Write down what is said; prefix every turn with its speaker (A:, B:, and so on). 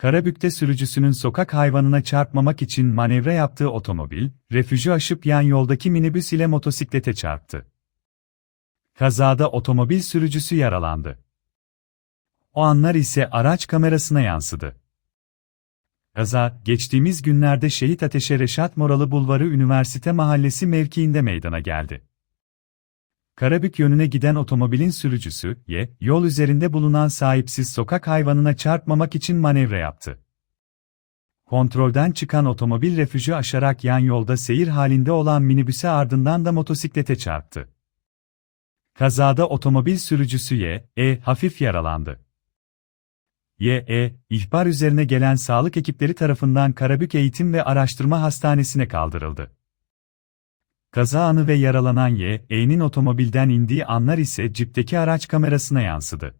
A: Karabük'te sürücüsünün sokak hayvanına çarpmamak için manevra yaptığı otomobil, refüjü aşıp yan yoldaki minibüs ile motosiklete çarptı. Kazada otomobil sürücüsü yaralandı. O anlar ise araç kamerasına yansıdı. Kaza, geçtiğimiz günlerde Şehit Ateşe Reşat Moralı Bulvarı Üniversite Mahallesi mevkiinde meydana geldi. Karabük yönüne giden otomobilin sürücüsü, Y, yol üzerinde bulunan sahipsiz sokak hayvanına çarpmamak için manevra yaptı. Kontrolden çıkan otomobil refüjü aşarak yan yolda seyir halinde olan minibüse ardından da motosiklete çarptı. Kazada otomobil sürücüsü Y, E, hafif yaralandı. Y, E, ihbar üzerine gelen sağlık ekipleri tarafından Karabük Eğitim ve Araştırma Hastanesi'ne kaldırıldı. Kaza anı ve yaralanan Y, E'nin otomobilden indiği anlar ise cipteki araç kamerasına yansıdı.